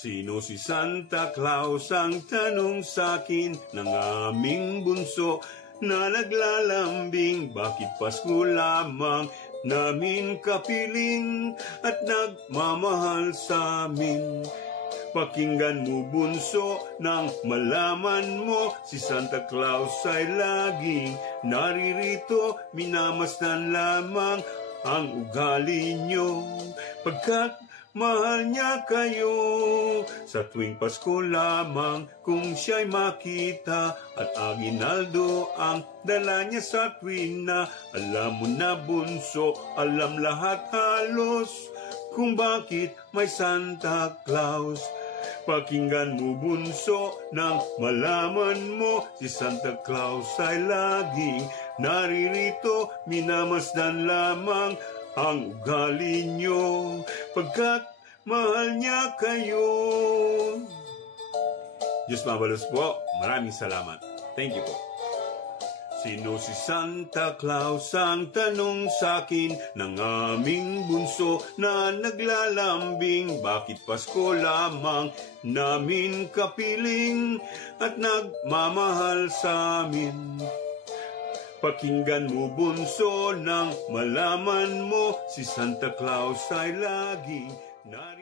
Sino si Santa Claus ang tanong sa'kin ng aming bunso na naglalambing? Bakit Pasko lamang namin kapiling at nagmamahal sa'min? Pakinggan mo bunso nang malaman mo, si Santa Claus ay laging naririto, minamasdan lamang ang ugali nyo, pagkat mahal niya kayo. Sa tuwing Pasko lamang kung siya'y makita at aginaldo ang dala niya sa tuwina. Alam mo na bunso, alam lahat halos kung bakit may Santa Claus. Pakinggan mo bunso nang malaman mo, si Santa Claus ay laging naririto, minamasdan lamang ang ugali nyo, pagkat mahal niya kayo. Diyos mabalos po, maraming salamat. Thank you po. Sino si Santa Claus ang tanong sa'kin ng aming bunso na naglalambing? Bakit Pasko lamang namin kapiling at nagmamahal sa'min? Pakinggan mo bunso nang malaman mo, si Santa Claus ay laging narito.